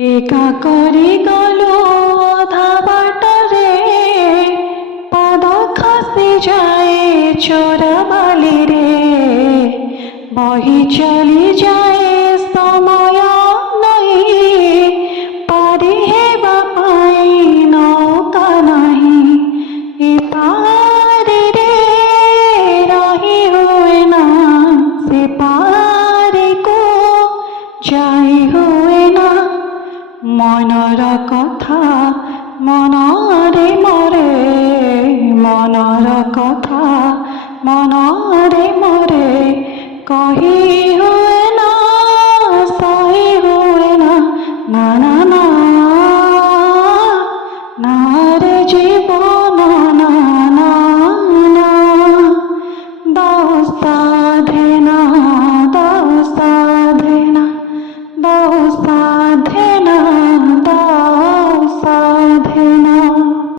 একা করে গেল অধা বাটারে, পাদ খসে যায় চোরা বালি রে। বহি চলি যায় সময় নাই, পারি হেবা পাই নৌকা নাহি। এপারে রে রহি হুয়ে না, সে পারে কো যাই হুয়ে না। মনর কথা মনরে মরে, মনর কথা মনরে মরে। কহি হুয়ে না সহি হুয়ে না, না না।